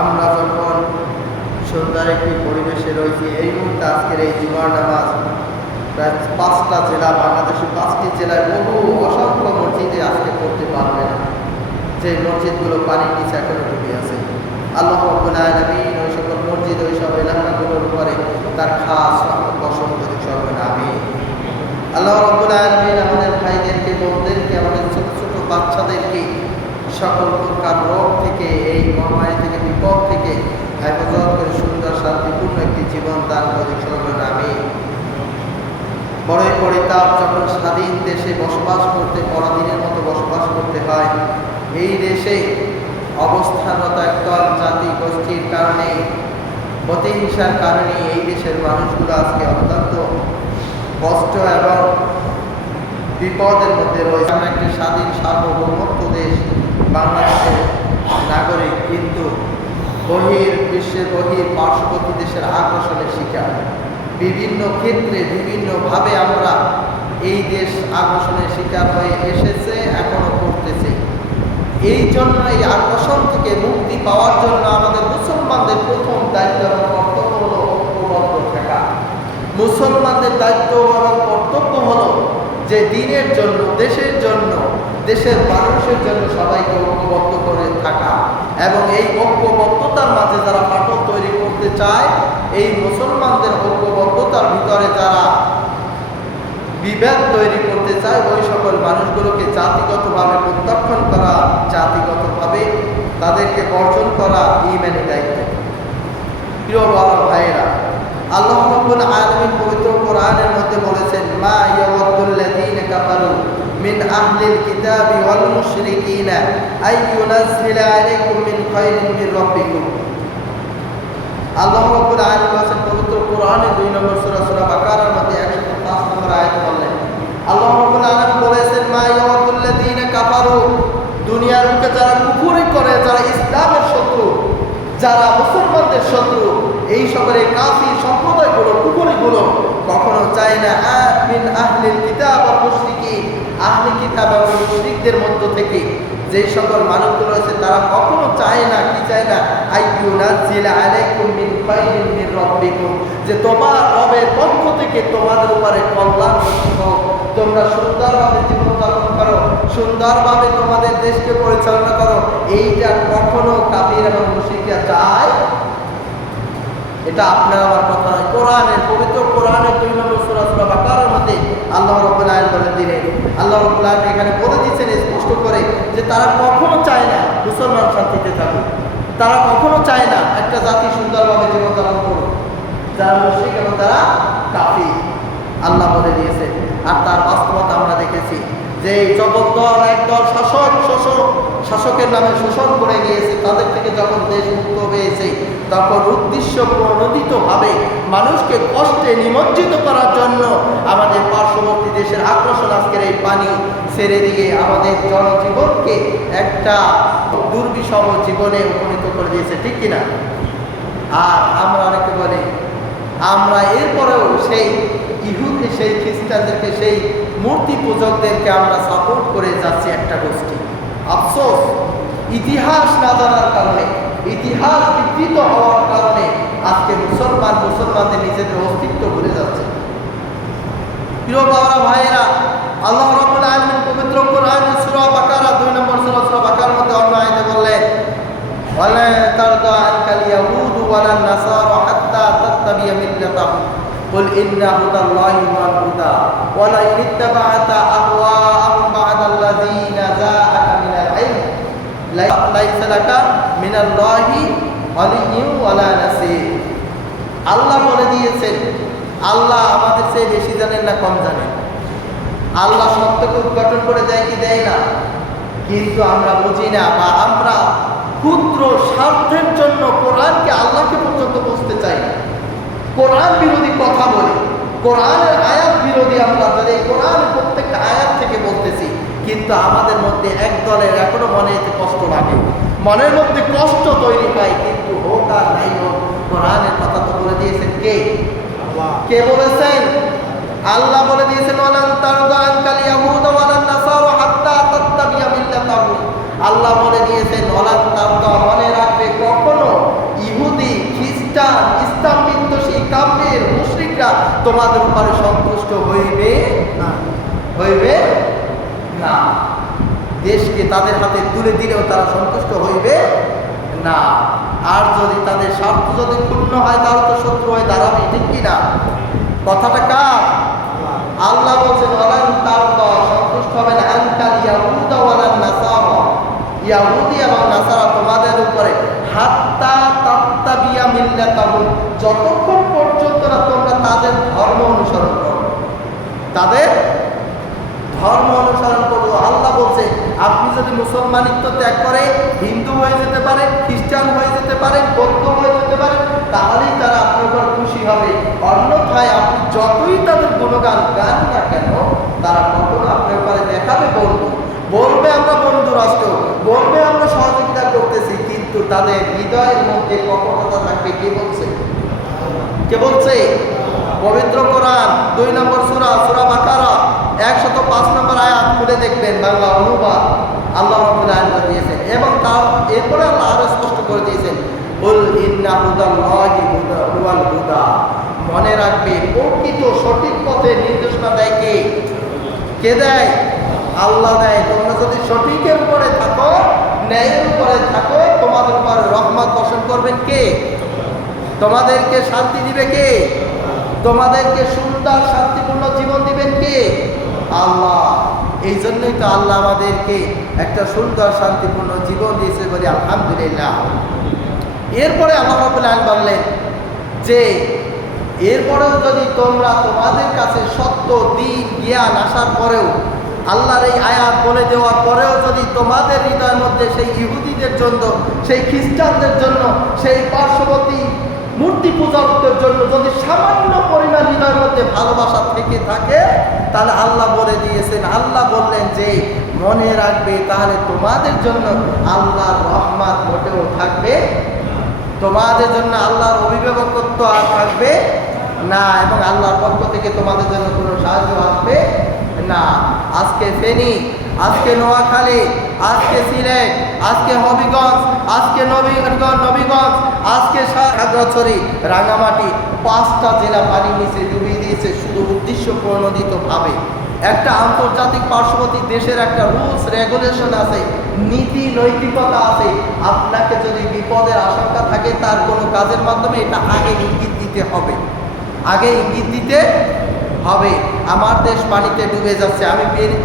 আমরা যখন সুন্দর একটি পরিবেশে রয়েছি, এই মুহূর্তে আজকের এই জুমার নামাজ প্রায় 5টা জেলা, বাংলাদেশের 5টি জেলায় বহু অসংখ্য মসজিদে আজকে পড়তে পারবে না, যে মসজিদগুলো পানির নিচে এখনো ডুবে আছে। আল্লাহ রাব্বুল আলামিন ওই সকল মসজিদ, ওই সব এলাকাগুলোর উপরে তার খাস রহমত বর্ষণ করে সর্বেন আমিন। আল্লাহ রাব্বুল আলামিন আমাদের ভাইদেরকে, বোনদেরকে, আমাদের ছোট ছোট বাচ্চাদেরকে সকল প্রকার রোগ থেকে, এই মহামারী থেকে, বিপদ থেকে হেফাজত করে সুন্দর শান্তিপূর্ণ একটি জীবন দান করে সর্বেন আমিন। বড়ই পরিতাপ, যখন স্বাধীন দেশে বসবাস করতে, পরাধীনের মতো বসবাস করতে হয়, এই দেশে অবস্থানরত একদল জাতি গোষ্ঠীর কারণে, প্রতিহিংসার কারণে এই দেশের মানুষগুলো আজকে অত্যন্ত কষ্ট এবং বিপদের মধ্যে রয়েছে। আমরা একটি স্বাধীন সার্বভৌমত্ব দেশ, বাংলাদেশের নাগরিক, কিন্তু বিশ্বের পার্শ্ববর্তী দেশের আকর্ষণের শিকার। বিভিন্ন ক্ষেত্রে বিভিন্নভাবে আমরা এই দেশ আকর্ষণের শিকার হয়ে এসেছে, এখনো করতেছে। এই জন্য এই আকর্ষণ থেকে মুক্তি পাওয়ার জন্য আমাদের মুসলমানদের প্রথম দায়িত্ব এবং কর্তব্য হলো ঐক্যবদ্ধ থাকা। মুসলমানদের দায়িত্ব এবং কর্তব্য হলো যে দিনের জন্য, দেশের জন্য, দেশের মানুষের জন্য সবাইকে ঐক্যবদ্ধ করে থাকা, এবং এই ঐক্যবদ্ধতার মাঝে যারা ফাটল তৈরি করতে চায়, এই মুসলমানদের ঐক্যবদ্ধতার ভিতরে যারা বিভেদ তৈরি করতে চায়, ওই সকল মানুষগুলোকে জাতিগতভাবে প্রত্যাখ্যান করা, জাতিগতভাবে তাদেরকে বর্জন করা ঈমানি দায়িত্ব। প্রিয় বড় ভাইয়েরা, আল্লাহ রাব্বুল আলামিন পবিত্র কোরআনের মধ্যে বলেছেন, মা ইয়াওয়াদুল্লাযীনা কাফারু মিন আহলিল কিতাবি ওয়াল মুশরিকিনা আই ইউনাজ্জিলা আলাইকুম মিন খায়রিন মির রাব্বিকুম। আল্লাহ রাব্বুল আলামিন বলেছেন পবিত্র কোরআনে 2 নম্বর সূরা বাকারার মধ্যে 105 নম্বর আয়াতে বললেন, আল্লাহ রাব্বুল আলামিন বলেছেন, মা ইয়াওয়াদুল্লাযীনা কাফারু, দুনিয়ার বুকে যারা কুফরি করে, যারা ইসলামের শত্রু, যারা মুসলমানদের শত্রু, এই সকল কাফির সম্প্রদায়গুলো, কুফরিগুলো কখনো চায় না মিন আহলিল কিতাব ওয়াল মুশরিকিন, আহলি কিতাব এবং মুশরিকদের মধ্য থেকে যেই সকল মানুষগুলো আছে, তারা কখনো চায় না, কি চায় না, আইয়ুনাজ্জিলা আলাইকুম মিন খায়রিন মির রাব্বিকুম, যে তোমার রবের পক্ষ থেকে তোমাদের উপরে কল্যাণ হোক, তোমরা সুন্দরভাবে জীবনযাপন করো, সুন্দরভাবে তোমাদের দেশকে পরিচালনা করো। এইটা কখনো কাফির এবং মুশরিকরা চায়? এটা আপনার আমার কথা নয়, কোরআনের, পবিত্র কোরআনের 2 নম্বর সূরা বাকারার মধ্যে আল্লাহ রাব্বুল আলামিন বলে দিলেন, আল্লাহ রাব্বুল আলামিন এখানে বলে দিয়েছেন স্পষ্ট করে যে তারা কখনো চায় না মুসলমান শান্তিতে থাকুক, তারা কখনো চায় না একটা জাতি সুন্দরভাবে জীবনযাপন করুক, যারা মুশরিক এবং তারা কাফির, আল্লাহ বলে দিয়েছে। আর তার বাস্তবতা আমরা দেখেছি যে জগদ্দল একদল শাসকের নামে শোষণ করে গিয়েছে, তাদের থেকে যখন দেশ মুক্ত হয়েছে, তখন উদ্দেশ্য প্রণোদিতভাবে মানুষকে কষ্টে নিমজ্জিত করার জন্য আমাদের পার্শ্ববর্তী দেশের আকর্ষণ আজকের এই পানি ছেড়ে দিয়ে আমাদের জনজীবনকে একটা দুর্বিষহ জীবনে উপনীত করে দিয়েছে, ঠিক কিনা? আর আমরা অনেকে বলি, আমরা এরপরেও সেই ইহুদি, সেই খ্রিস্টানদেরকে, সেই মূর্তি পূজকদেরকে আমরা সাপোর্ট করে যাচ্ছি একটা গোষ্ঠী। আফসোস, ইতিহাস না জানার কারণে, ইতিহাস বিকৃত হওয়ার কারণে আজকে মুসলমানদের নিজেদের অস্তিত্ব ভুলে যাচ্ছে। প্রিয় বাবা ভাইয়েরা, আল্লাহ রাব্বুল আলামিন পবিত্র কোরআনের সূরা বাকারা 2 নম্বর সূরা বাকারার মধ্যে অন্য আয়াতে বললেন, ওয়ালা তারদা আনকাল ইয়াহুদ ওয়ালা নাসারা হাত্তা তাত্তাবিয়া মিল্লাতাহুম কুল ইন্না হুদাল্লাহি ওয়াল হুদা ওয়ালা ইত্তাবা'তা আহওয়াআহুম বা'দাল্লাযীনা জাআকা মিনাল ইলম লাইসা লাকা মিনাল্লাহি ওয়ালিয়্যুন ওয়ালা নাসীর। আল্লাহ বলে দিয়েছেন, আল্লাহ আমাদের চেয়ে বেশি জানেন না কম জানেন? আল্লাহ সত্যকে উদ্ঘাটন করে দেয় কি দেয় না? কিন্তু আমরা বুঝি না, বা আমরা ক্ষুদ্র স্বার্থের জন্য কোরআনকে, আল্লাহকে পর্যন্ত বুঝতে চাই না। কোরআন বিরোধী কথা বলি, কোরআনের আয়াত বিরোধী আমরা এই কোরআনের প্রত্যেকটা আয়াত থেকে বলতেছি, কিন্তু আমাদের মধ্যে এক দলের এখনো মনে এতে কষ্ট লাগে, মনের মধ্যে কষ্ট তৈরি হয়। কিন্তু হোক আর নাই হোক, কোরআনের কথা তো বলে দিয়েছেন কে? কে বলেছেন? আল্লাহ বলে দিয়েছেন, ওয়ালান তারদা আনকাল ইয়াহুদ ওয়ালান নাসারা হাত্তা তাত্তাবিয়া মিল্লাতাহুম। আল্লাহ বলে দিয়েছেন, ওয়ালান তারদা, মনে রাখবে কখনো তোমাদের উপরে সন্তুষ্ট হইবে হইবে না। দেশকে তাদের হাতে তুলে দিলেও তারা সন্তুষ্ট হইবে না। আর যদি তাদের স্বার্থ যদি পূর্ণ হয় তাহলে তো শত্রু হয়ে দাঁড়াবে, ঠিক কিনা? কথাটা কার? আল্লাহ বলছেন ওয়ালান তারদা, সন্তুষ্ট হবে না আনকাল ইয়াহুদা ওয়ালান নাসারা, ইয়াহুদি এবং নাসারা তোমাদের উপরে হাত্তা তাত্তাবিয়া মিল্লাতাহুম, যতক্ষণ পর্যন্ত না তোমরা তাদের ধর্ম অনুসরণ করো, তাদের ধর্ম অনুসরণ করো। আল্লাহ বলছে আপনি যদি মুসলমানিত্ব ত্যাগ করে হিন্দু হয়ে যেতে পারেন, খ্রিস্টান হয়ে যেতে পারেন, বৌদ্ধ হয়ে যেতে পারেন, তাহলেই তারা আপনার উপর খুশি হবে। অন্যথায় আপনি যতই তাদের গুণগান গান না কেন, তারা কখনো আপনার উপরে দেখাবে বন্ধু, বলবে আমরা বন্ধু রাষ্ট্র, বলবে আমরা সহযোগিতা করতেছি, কিন্তু তাদের হৃদয়ের মধ্যে কপটতা থাকবে। কে বলছে? কে বলছে? পবিত্র কোরআন 2 নম্বর সূরা, সূরা বাকারা 105 নম্বর আয়াত খুলে দেখবেন, বাংলা অনুবাদ আল্লাহ রাব্বুল আলামিন দিয়েছেন। এবং তার এরপরে আল্লাহ আরো স্পষ্ট করে দিয়েছেন, কুল ইন্না হুদাল্লাহি হুয়াল হুদা। মনে রাখবে প্রকৃত সঠিক পথে নির্দেশনা দেয় কে? কে দেয়? আল্লাহ দেয়। তোমরা যদি সঠিকের উপরে থাকো, ন্যায়ের উপরে থাকো, তোমাদের উপরে রহমত বর্ষণ করবেন কে? তোমাদেরকে শান্তি দিবে কে? তোমাদেরকে সুন্দর শান্তিপূর্ণ জীবন দিবেন কে? আল্লাহ। এই জন্যই তো আল্লাহ আমাদেরকে একটা সুন্দর শান্তিপূর্ণ জীবন দিয়েছে, বলি আলহামদুলিল্লাহ। এরপরে আল্লাহ রাব্বুল আলামিন বললেন যে এরপরেও যদি তোমরা তোমাদের কাছে সত্য দিন জ্ঞান আসার পরেও, আল্লাহর এই আয়াত বলে দেওয়ার পরেও যদি তোমাদের হৃদয়ের মধ্যে সেই ইহুদিদের জন্য, সেই খ্রিস্টানদের জন্য, সেই পার্শ্ববর্তী মূর্তি পূজকদের জন্য যদি সামান্য পরিমাণ হৃদয়ের মধ্যে ভালোবাসা থেকে থাকে, তাহলে আল্লাহ বলে দিয়েছেন, আল্লাহ বললেন যে মনে রাখবে তাহলে তোমাদের জন্য আল্লাহর রহমত মোটেও থাকবে, তোমাদের জন্য আল্লাহর অভিভাবকত্ব আর থাকবে না, এবং আল্লাহর পক্ষ থেকে তোমাদের জন্য কোনো সাহায্য আসবে না। আজকে ফেনী, আজকে নোয়াখালী, আজকে সিলেট, আজকে হবিগঞ্জ, আজকে নবীগঞ্জ, আজকে খাগড়াছড়ি, রাঙামাটি, 5টা জেলা পানির নিচে ডুবিয়ে দিয়েছে শুধু উদ্দেশ্য প্রণোদিত ভাবে। একটা আন্তর্জাতিক পার্শ্ববর্তী দেশের একটা রুলস রেগুলেশন আছে, নীতি নৈতিকতা আছে। আপনাকে যদি বিপদের আশঙ্কা থাকে তার কোনো কাজের মাধ্যমে এটা আগে ইঙ্গিত দিতে হবে, আগে ইঙ্গিত দিতে হবে। আমার দেশ পানিতে ডুবে যাচ্ছে, আমি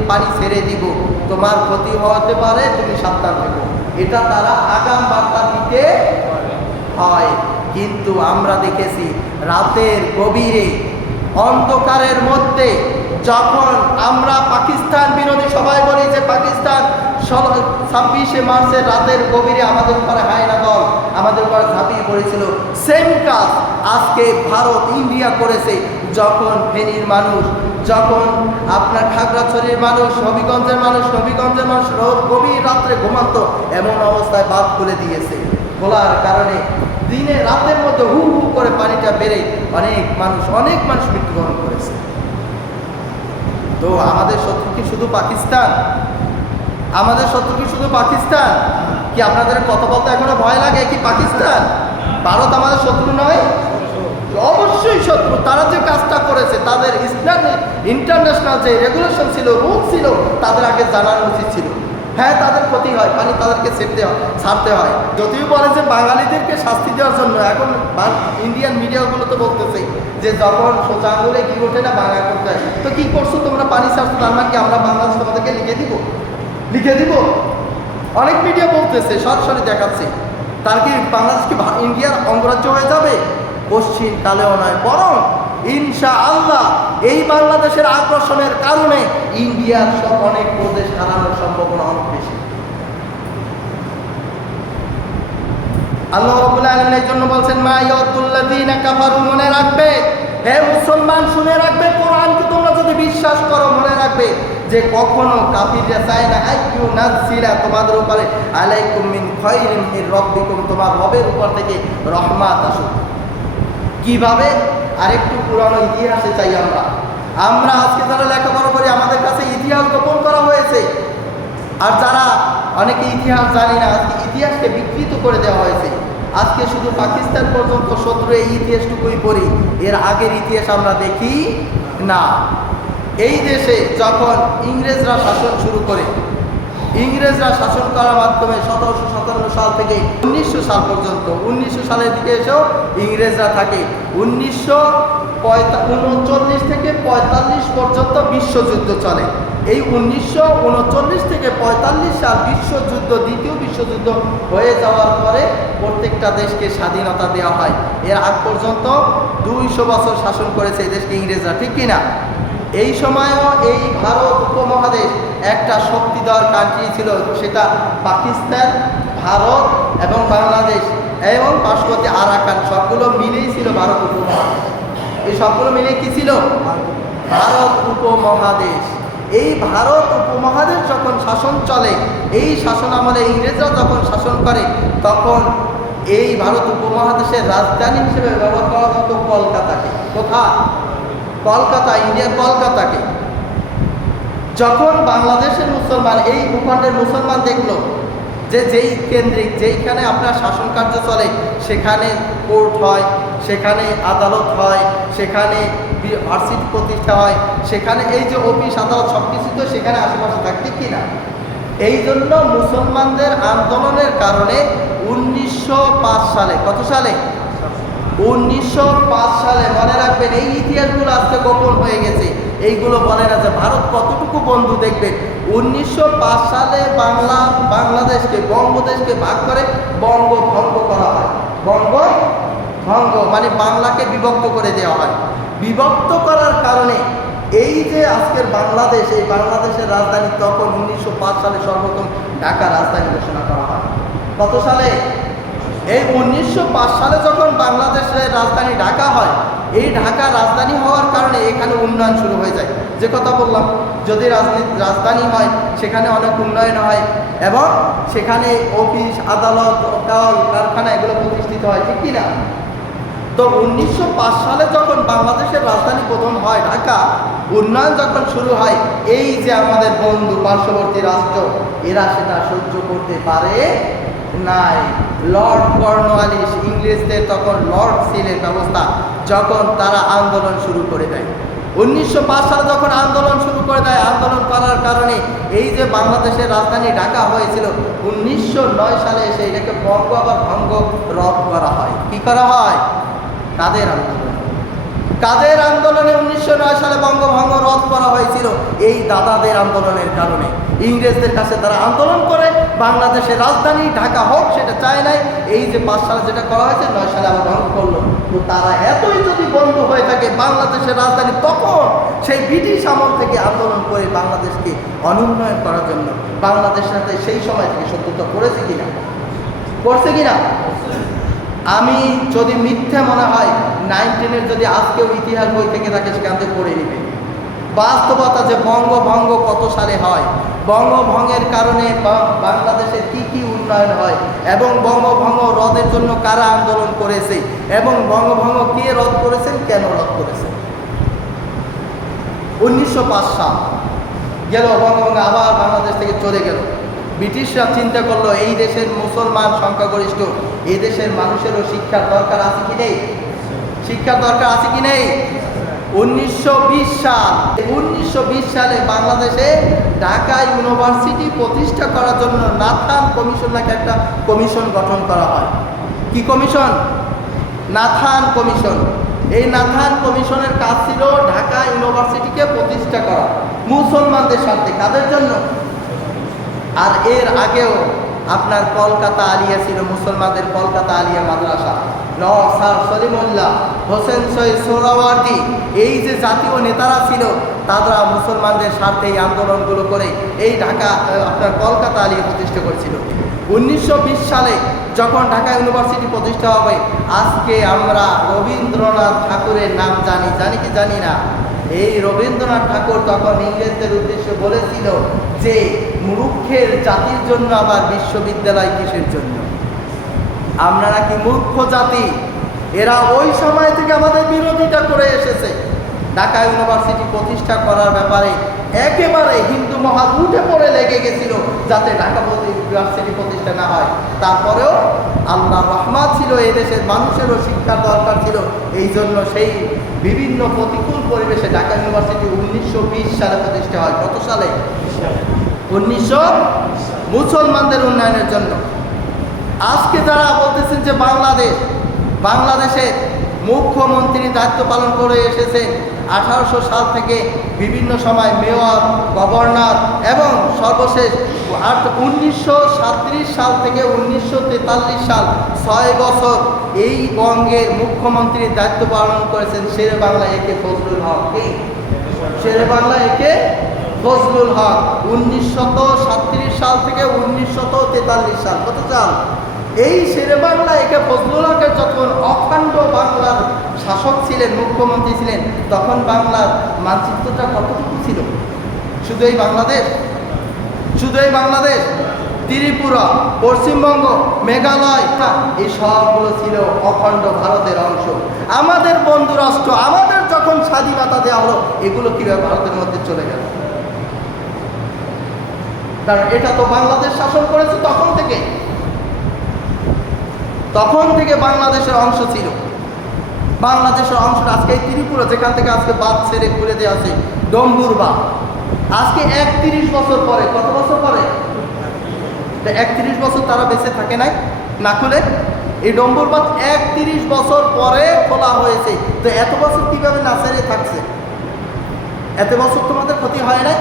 পানি ছেড়ে দিব, তোমার ক্ষতি হতে পারে, তুমি সাবধান থেকো, এটা তারা আগাম বার্তা দিতে হয়। কিন্তু আমরা দেখেছি রাতের গভীরে অন্ধকারের মধ্যে যখন আমরা পাকিস্তান বিরোধী সবাই বলি যে পাকিস্তান 26শে মার্চের রাতের গভীরে আমাদের উপরে হায়না দল আমাদের উপরে ঝাঁপিয়ে পড়েছিল, সেম কাজ আজকে ভারত ইন্ডিয়া করেছে। যখন ফেনীর মানুষ, যখন আপনার খাগড়াছড়ির মানুষ, নবীগঞ্জের মানুষ গভীর রাত্রে ঘুমান্ত, এমন অবস্থায় বাঁধ খুলে দিয়েছে। খোলার কারণে দিনে রাতের মধ্যে হু হু করে পানিটা বেড়ে অনেক মানুষ মৃত্যুবরণ করেছে। তো আমাদের শত্রু কি শুধু পাকিস্তান? আমাদের শত্রু কি শুধু পাকিস্তান? কি আপনাদের কথা বলতে এখনো ভয় লাগে? কি পাকিস্তান, ভারত আমাদের শত্রু নয়? অবশ্যই শত্রু। তারা যে কাজটা করেছে, তাদের ইসলামিক ইন্টারন্যাশনাল যে রেগুলেশন ছিল, রুল ছিল, তাদের আগে জানানো উচিত ছিল। হ্যাঁ, তাদের ক্ষতি হয়, পানি তাদেরকে ছাড়তে হয়। যদিও বলে যে বাঙালিদেরকে শাস্তি দেওয়ার জন্য, এখন ইন্ডিয়ান মিডিয়াগুলো তো বলতেছে যে যখন সোজা আঙুলে কি ওঠে না বাঙা করতে হয়। তো কি করছো তোমরা? পানি ছাড়ছো, তার মানে কি আমরা বাংলাদেশ তোমাদেরকে লিখে দিব? অনেক মিডিয়া বলতেছে, সরাসরি দেখাচ্ছে। তার কি বাংলাদেশ কি ইন্ডিয়ার অঙ্গরাজ্য হয়ে যাবে? পশ্চিম কালেও নয়, বরং ইনশাআল্লাহ এই বাংলাদেশের আগ্রাসনের কারণে ইন্ডিয়ার অনেক প্রদেশ হারানোর সম্ভাবনা অনেক বেশি। আল্লাহ রাব্বুল আলামিন এই জন্য বলছেন মা ইয়াতুল্লাযিনা কাফারু, মনে রাখবে হে মুসলমান, শুনে রাখবে, কোরআনকে তোমরা যদি বিশ্বাস করো, মনে রাখবে যে কখনো কাফিররা চায় না আইয়ু নাযিলা তোমাদের উপরে আলাইকুম মিন খায়রিন মির রাব্বিকুম, তোমার রবের উপর থেকে রহমত আসুক। কিভাবে? আরেকটু পুরানো ইতিহাসে চাই আমরা আজকে যারা লেখাপড়া করি আমাদের কাছে ইতিহাস গোপন করা হয়েছে, আর যারা অনেকে ইতিহাস জানি না, আজকে ইতিহাসকে বিকৃত করে দেওয়া হয়েছে। আজকে শুধু পাকিস্তান পর্যন্ত শত্রু, এই ইতিহাসটুকুই পড়ি, এর আগের ইতিহাস আমরা দেখি না। এই দেশে যখন ইংরেজরা শাসন শুরু করে, ইংরেজরা শাসন করার মাধ্যমে 1757 সাল থেকে 1900 সাল পর্যন্ত, 1900 সালের দিকে এসেও ইংরেজরা থাকে। 1939 থেকে 45 পর্যন্ত বিশ্বযুদ্ধ চলে। এই 1939 থেকে 45 সাল বিশ্বযুদ্ধ, দ্বিতীয় বিশ্বযুদ্ধ হয়ে যাওয়ার পরে প্রত্যেকটা দেশকে স্বাধীনতা দেওয়া হয়। এর আগ পর্যন্ত 200 বছর শাসন করেছে এই দেশকে ইংরেজরা, ঠিক কিনা? এই সময়ও এই ভারত উপমহাদেশ একটা শক্তিধর কান্ট্রি ছিল, সেটা পাকিস্তান, ভারত এবং বাংলাদেশ এবং পার্শ্ববর্তী আরাকান, সবগুলো মিলেই ছিল ভারত উপমহাদেশ। এই সবগুলো মিলে কি ছিল? ভারত উপমহাদেশ। এই ভারত উপমহাদেশ যখন শাসন চলে, এই শাসন আমলে ইংরেজরা যখন শাসন করে, তখন এই ভারত উপমহাদেশের রাজধানী হিসেবে ব্যবহার করা হতো কলকাতাকে। কোথায়? কলকাতা, ইন্ডিয়ার কলকাতাকে। যখন বাংলাদেশের মুসলমান, এই ভূখণ্ডের মুসলমান দেখলো যে যেই কেন্দ্রিক, যেইখানে আপনার শাসন কার্য চলে, সেখানে কোর্ট হয়, সেখানে আদালত হয়, সেখানে ভার্সিটি প্রতিষ্ঠা হয়, সেখানে এই যে অফিস আদালত সব কিছু তো সেখানে আশেপাশে থাকতে কিনা, এই জন্য মুসলমানদের আন্দোলনের কারণে 1905 সালে, কত সালে? 1905 সালে, মনে রাখবেন এই ইতিহাসগুলো আজকে গোপন হয়ে গেছে, এইগুলো বলে না যে ভারত কতটুকু বন্ধু। দেখবেন 1905 সালে বাংলাদেশকে, বঙ্গদেশকে ভাগ করে বঙ্গভঙ্গ করা হয়। বঙ্গভঙ্গ মানে বাংলাকে বিভক্ত করে দেওয়া হয়। বিভক্ত করার কারণে এই যে আজকের বাংলাদেশ, এই বাংলাদেশের রাজধানী তখন 1905 সালে সর্বপ্রথম ঢাকা রাজধানী ঘোষণা করা হয়। কত সালে? এই 1905 সালে যখন বাংলাদেশের রাজধানী ঢাকা হয়, এই ঢাকা রাজধানী হওয়ার কারণে এখানে উন্নয়ন শুরু হয়ে যায়। যে কথা বললাম, যদি রাজধানী হয় সেখানে অনেক উন্নয়ন হয় এবং সেখানে অফিস আদালত কল কারখানা এগুলো প্রতিষ্ঠিত হয়, ঠিক কিনা? তো 1905 সালে যখন বাংলাদেশের রাজধানী প্রথম হয় ঢাকা, উন্নয়ন যখন শুরু হয়, এই যে আমাদের বন্ধু পার্শ্ববর্তী রাষ্ট্র, এরা সেটা সহ্য করতে পারে নাই। লর্ড কর্নওয়ালিস, ইংরেজদের তখন লর্ড সিলের ব্যবস্থা, যখন তারা আন্দোলন শুরু করে দেয় 1905 সালে, যখন আন্দোলন শুরু করে দেয়, আন্দোলন করার কারণে এই যে বাংলাদেশের রাজধানী ঢাকা হয়েছিল, 1909 সালে এসে এটাকে বঙ্গ আবার ভঙ্গ রদ করা হয়। কি করা হয়? কাদের আন্দোলন? কাদের আন্দোলনে 1909 সালে বঙ্গভঙ্গ রদ করা হয়েছিল? এই দাদাদের আন্দোলনের কারণে। ইংরেজদের কাছে তারা আন্দোলন করে বাংলাদেশের রাজধানী ঢাকা হোক, সেটা চায় নাই। এই যে 5 সালে যেটা করা হয়েছে, 9 সালে আবার ভঙ্গ করলো। তো তারা এতই যদি বন্ধ হয়ে থাকে বাংলাদেশের রাজধানী, তখন সেই ব্রিটিশ আমল থেকে আন্দোলন করে বাংলাদেশকে অনুন্নয়ন করার জন্য বাংলাদেশের সাথে সেই সময় থেকে শত্রুতা করেছে কিনা? করছে কিনা? আমি যদি মিথ্যা মনে হয়, 19-এর যদি আজকেও ইতিহাস বই থেকে থাকে সেখান থেকে পড়ে নিবে। বাস্তবতা যে বঙ্গভঙ্গ কত সালে হয়, বঙ্গভঙ্গের কারণে বাংলাদেশের কি কি উন্নয়ন হয় এবং বঙ্গভঙ্গ রদের জন্য কারা আন্দোলন করেছে এবং বঙ্গভঙ্গ কে রদ করেছেন, কেন রদ করেছেন। 1905 সাল গেল, বঙ্গভঙ্গ আবার বাংলাদেশ থেকে চলে গেল। ব্রিটিশরা চিন্তা করলো এই দেশের মুসলমান সংখ্যাগরিষ্ঠ, এই দেশের মানুষেরও শিক্ষার দরকার আছে কি নেই? শিক্ষার দরকার আছে কি নেই? 1920 সালে বাংলাদেশে ঢাকা ইউনিভার্সিটি প্রতিষ্ঠা করার জন্য নাথান কমিশন নাকি একটা কমিশন গঠন করা হয়। কি কমিশন? Nathan commission. এই নাথান কমিশনের কাজ ছিল ঢাকা ইউনিভার্সিটিকে প্রতিষ্ঠা করা মুসলমানদের স্বার্থে। কাদের জন্য? আর এর আগেও আপনার কলকাতা আলিয়া ছিল, মুসলমানদের কলকাতা আলিয়া মাদ্রাসা, নওয়াব স্যার সলিমুল্লাহ, হোসেন সৈয়দ সোহরাওয়ার্দী, এই যে জাতীয় নেতারা ছিল, তারা মুসলমানদের স্বার্থে এই আন্দোলনগুলো করে এই ঢাকা আপনার কলকাতা আলিয়া প্রতিষ্ঠা করেছিল। 1920 সালে যখন ঢাকা ইউনিভার্সিটি প্রতিষ্ঠা হবে, আজকে আমরা রবীন্দ্রনাথ ঠাকুরের নাম জানি কি জানি না। এই রবীন্দ্রনাথ ঠাকুর তখন ইংরেজদের উদ্দেশ্যে বলেছিল যে মূর্খের জাতির জন্য আবার বিশ্ববিদ্যালয় কিসের জন্য? আমরা নাকি মূর্খ জাতি। এরা ওই সময় থেকে আমাদের বিরোধিতা করে এসেছে। ঢাকা ইউনিভার্সিটি প্রতিষ্ঠা করার ব্যাপারে একেবারে হিন্দু মহল উঠে পড়ে লেগে গেছিল যাতে ঢাকা ইউনিভার্সিটি প্রতিষ্ঠা না হয়। তারপরেও আল্লাহর রহমত ছিল, এই দেশের মানুষেরও শিক্ষার দরকার ছিল, এই জন্য সেই বিভিন্ন প্রতিকূল পরিবেশে ঢাকা ইউনিভার্সিটি 1920 সালে প্রতিষ্ঠা হয়। কত সালে? 1900 মুসলমানদের উন্নয়নের জন্য। আজকে যারা বলতেছেন যে বাংলাদেশের মুখ্যমন্ত্রী দায়িত্ব পালন করে এসেছে 1800 সাল থেকে, বিভিন্ন সময় মেয়র, গভর্নর এবং সর্বশেষ 1937 সাল থেকে 1943 সাল 6 বছর এই বঙ্গের মুখ্যমন্ত্রীর দায়িত্ব পালন করেছেন শেরে বাংলা একে ফজলুল হক। শেরে বাংলা একে ফজলুল হক 1937 সাল থেকে 1943 সাল। কত সাল? এই শেরে বাংলা একে ফজলুল হকের যখন অখণ্ড বাংলার শাসক ছিলেন, মুখ্যমন্ত্রী ছিলেন, তখন বাংলার মানচিত্রটা কতটুকু ছিল? শুধু এই বাংলাদেশ, ত্রিপুরা, পশ্চিমবঙ্গ, মেঘালয়, এই সবগুলো ছিল অখণ্ড ভারতের অংশ। আমাদের বন্ধু রাষ্ট্র, আমাদের যখন স্বাধীনতা দেওয়া হলো, এগুলো কিভাবে ভারতের মধ্যে চলে গেল? কারণ এটা তো বাংলাদেশ শাসন করেছে তখন থেকে বাংলাদেশের অংশ ছিল। বাংলাদেশের অংশ আজকে এই ত্রিপুরা, যেখান থেকে আজকে বাদ ছেড়ে খুলে দেওয়া আছে ডম্বুর বাঁধ, আজকে 31 বছর পরে, কত বছর পরে? 31 বছর তারা বেঁচে থাকে নাই না খুলে। এই ডম্বুর বাঁধ 31 বছর পরে খোলা হয়েছে। তো এত বছর কিভাবে না ছেড়ে থাকছে? এত বছর তোমাদের ক্ষতি হয় নাই?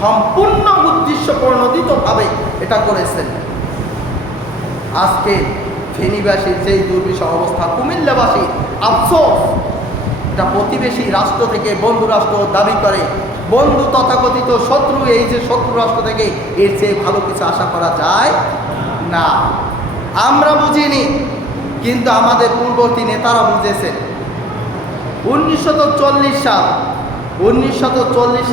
সম্পূর্ণ উদ্দেশ্য প্রণোদিতভাবে এটা করেছেন। আজকে ফেনীবাসীর যেই দুর্বিষহ অবস্থা, কুমিল্লাবাসী আফসোস, এটা প্রতিবেশী রাষ্ট্র থেকে বন্ধু রাষ্ট্র দাবি করে, বন্ধু তথাকথিত শত্রু, এই যে শত্রু রাষ্ট্র থেকে এর চেয়ে ভালো কিছু আশা করা যায় না। আমরা বুঝিনি, কিন্তু আমাদের পূর্ববর্তী নেতারা বুঝেছেন। 1940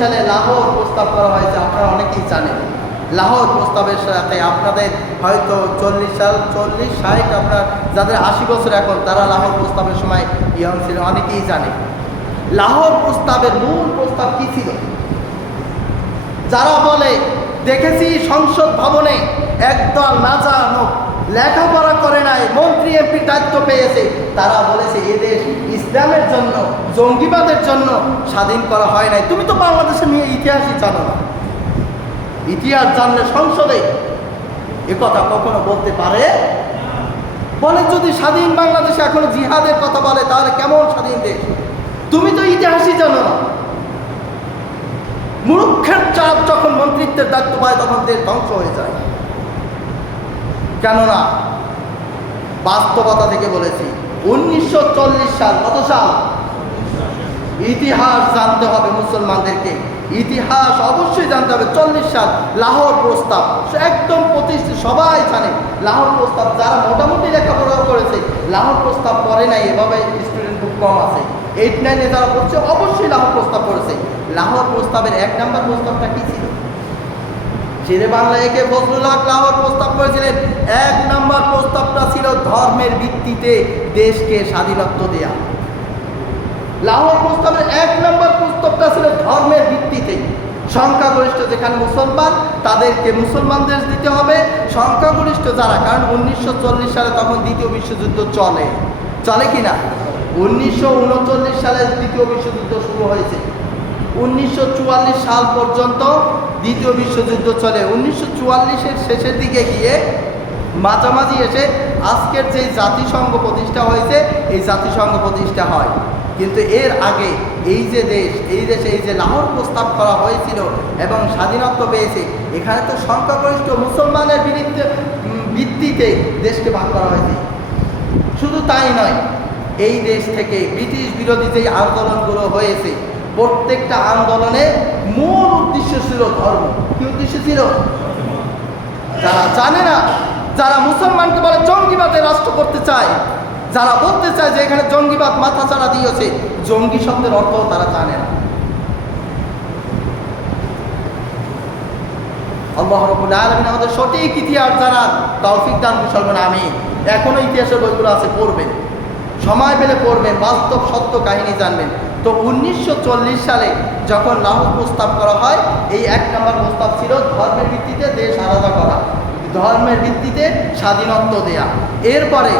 সালে লাহোর প্রস্তাব করা হয়েছে, আপনারা অনেকেই জানেন। লাহোর প্রস্তাবের সাথে আপনাদের হয়তো 40-60 আপনার যাদের 80 বছর এখন, তারা লাহোর প্রস্তাবের সময় ইয়ং ছিল, অনেকেই জানে। লাহোর প্রস্তাবের মূল প্রস্তাব কি ছিল? যারা বলে দেখেছি সংসদ ভবনে একদল নাজানো লেখাপড়া করে নাই, মন্ত্রী এমপি দায়িত্ব পেয়েছে, তারা বলেছে এদেশ ইসলামের জন্য, জঙ্গিবাদের জন্য স্বাধীন করা হয় নাই। তুমি তো বাংলাদেশের নিয়ে ইতিহাসই জানো না। ইতিহাস জানলে সংসদে একথা কখনো বলতে পারে? বলে যদি স্বাধীন বাংলাদেশে এখনো জিহাদের কথা বলে, তাহলে কেমন স্বাধীন দেশ? তুমি তো ইতিহাসই জানো না। মূর্খের চাপ যখন মন্ত্রিত্বের দায়িত্ব পায়, তখন দেশ ধ্বংস হয়ে যায়। কেননা বাস্তবতা থেকে বলেছি, 1940 সাল, কত সাল? ইতিহাস জানতে হবে মুসলমানদেরকে, ইতিহাস অবশ্যই জানতে হবে। 40 সাল লাহোর প্রস্তাব একদম প্রতিষ্ঠিত, সবাই জানে লাহোর প্রস্তাব। যারা মোটামুটি লেখাপড়া করেছে, লাহোর প্রস্তাব পড়ে নাই, এভাবে স্টুডেন্ট খুব কম আছে। 8-9 যারা পড়ছে অবশ্যই লাহোর প্রস্তাব পড়েছে। লাহোর প্রস্তাবের 1 নম্বর প্রস্তাবটা কি ছিল? শেরে বাংলা একে ফজলুল হক লাহোর প্রস্তাব করেছিলেন। 1 নম্বর প্রস্তাবটা ছিল ধর্মের ভিত্তিতে দেশকে স্বাধীনত্ব দেয়া। লাহোর প্রস্তাবের 1 নম্বর প্রস্তাবটা ছিল ধর্মের ভিত্তিতে। সংখ্যাগরিষ্ঠ যেখানে মুসলমান, তাদেরকে মুসলমান দেশ দিতে হবে। সংখ্যাগরিষ্ঠ যারা, কারণ 1940 সালে তখন দ্বিতীয় বিশ্বযুদ্ধ চলে কিনা? 1939 সালে দ্বিতীয় বিশ্বযুদ্ধ শুরু হয়েছে। 1944 সাল পর্যন্ত দ্বিতীয় বিশ্বযুদ্ধ চলে। 1944-এর শেষের দিকে গিয়ে মাঝামাঝি এসে আজকের যে জাতিসংঘ প্রতিষ্ঠা হয়েছে, এই জাতিসংঘ প্রতিষ্ঠা হয়। কিন্তু এর আগে এই দেশে এই যে লাহোর প্রস্তাব করা হয়েছিল এবং স্বাধীনত্ব পেয়েছে, এখানে তো সংখ্যাগরিষ্ঠ মুসলমানের ভিত্তিতে দেশকে ভাগ করা হয়েছে। শুধু তাই নয়, এই দেশ থেকে ব্রিটিশ বিরোধী যে আন্দোলনগুলো হয়েছে, প্রত্যেকটা আন্দোলনের মূল উদ্দেশ্য ছিল ধর্ম। কি উদ্দেশ্য ছিল? যারা জানে না, যারা মুসলমানকে বলে জঙ্গিবাদের রাষ্ট্র করতে চায়, যারা বলতে চায় যে এখানে জঙ্গিবাদ মাথাচাড়া দিয়েছে, জঙ্গি শব্দের অর্থ তারা জানে না। আল্লাহ রাব্বুল আলামিন আমাদের সঠিক ইতিহাস জানার তৌফিক দান করুন। আমিন। এখনো ইতিহাসের বইগুলো আছে, পড়বেন, সময় পেলে পড়বেন, বাস্তব সত্য কাহিনী জানবেন। তো 1940 সালে যখন লাহোর প্রস্তাব করা হয়, এই 1 নম্বর প্রস্তাব ছিল ধর্মের ভিত্তিতে দেশ আলাদা করা, ধর্মের ভিত্তিতে স্বাধীনত্ব দেয়া। এরপরে